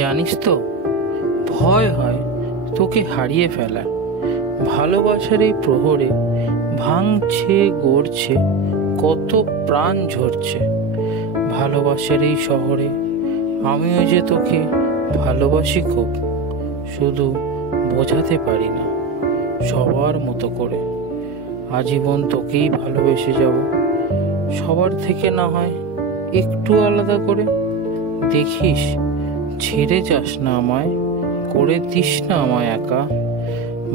জানিস তো, ভয় হয় তোকে হারিয়ে ফেলার। ভালোবাসার এই প্রহরে ভাঙছে গড়ছে, কত প্রাণ ঝরছে। ভালোবাসার এই শহরে আমিও যে তোকে ভালোবাসি খুব, শুধু বোঝাতে পারি না সবার মতো করে। আজীবন তোকেই ভালোবেসে যাব, সবার থেকে না হয় একটু আলাদা করে। দেখিস, ছেড়ে যাস না আমায়, করে দিস না আমায় একা।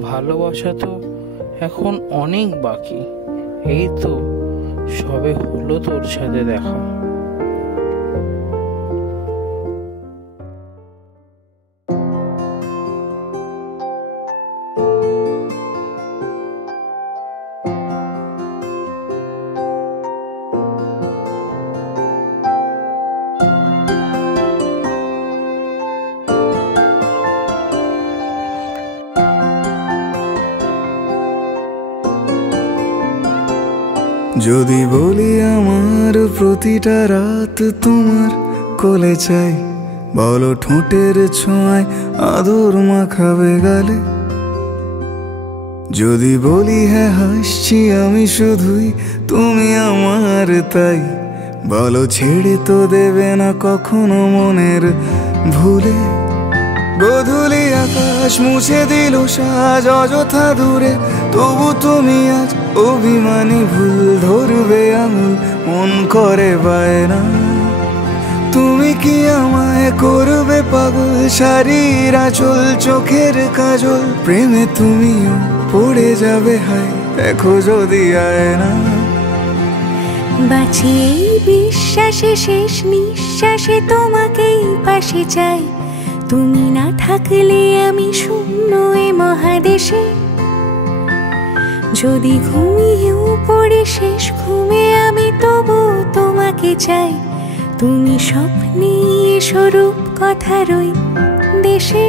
ভালোবাসা তো এখন অনেক বাকি, এই তো সবে হলো তোর সাথে দেখা। যদি বলি আমার প্রতিটা রাত তোমার কোলে চাই, বলো ঠোঁটের ছোঁয়ায় আদর মাখাবে গালে। যদি বলি হ্যাঁ হাসছি আমি শুধুই, তুমি আমার তাই, বলো ছেড়ে তো দেবে না কখনো মনের ভুলে। গোধূলি আকাশ মুছে দিল সাজ অযথা দূরে, তবু তুমি আজ অভিমানী ভুল ধরবে আঙুল, মন করে বায়না। তুমি কি আমায় করবে পাগল, শাড়ির আঁচল চোখের কাজল, প্রেমে তুমিও পড়ে যাবে হায় দেখো যদি আয়না। বাঁচিয়ে বিশ্বাসে শেষ নিঃশ্বাসে তোমাকেই পাশে চাই, তুমি না থাকলে আমি শূন্য এ মহাদেশে। যদি ঘুমিয়েও পড়ে শেষ ঘুমে আমি তবু তোমাকে চাই, তুমি স্বপ্নে স্বরূপ কথার ওই দেশে।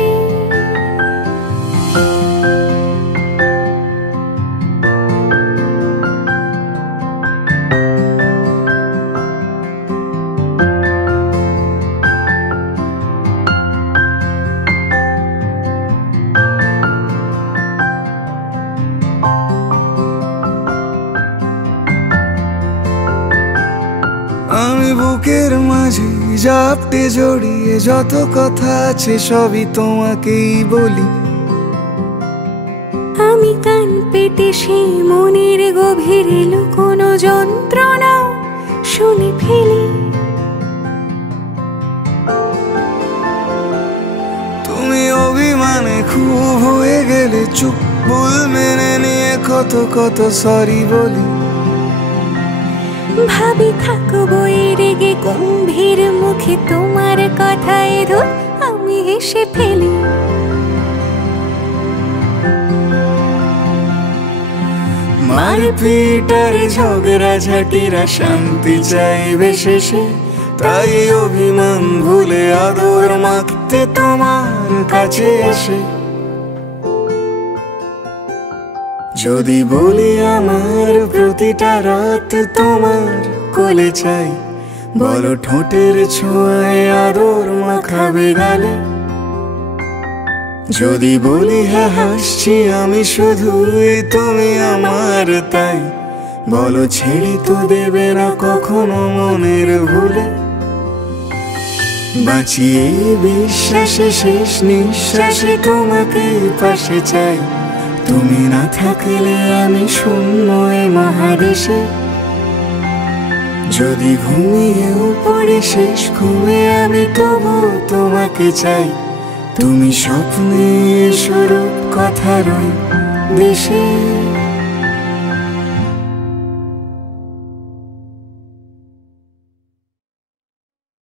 আমি বুকের মাঝে জাপটে জড়িয়ে যত কথা আছে সবই তোমাকেই বলি। আমি কান পেতে সেই মনের গভীরে লুকোনো যন্ত্রণা শুনে ফেলি। তুমি অভিমানে খুব হয়ে গেলে চুপ, ভুল মেনে নিয়ে কত কত সরি বলি। ভাবি থাকবো রেগে গম্ভীর মুখে তোমার কথায় ধর আমি হেসে ফেলি। মারপিট আর ঝগড়া ঝাঁটিরা শান্তি চাইবে শেষে, তাই অভিমান ভুলে আদর মাখতে তোমার কাছে এসে। যদি বলি আমার প্রতিটা রাত তোমার কোলে চাই, বলো ঠোঁটের ছোঁয়ায় আদর মাখাবে গালে। যদি বলি হ্যাঁ হাসছি আমি শুধুই, তুমি আমার তাই, বলো ছেড়ে তো দেবে না কখনো মনের ভুলে। বাঁচিয়ে বিশ্বাসে শেষ নিঃশ্বাসে তোমাকে পাশে চাই, তুমি না থাকলে আমি শূন্য এ মহাদেশে। যদি ঘুমিয়েও পড়ে শেষ ঘুমে আমি তবু তোমাকে চাই, তুমি স্বপ্নে স্বরূপ কথার ওই দেশে।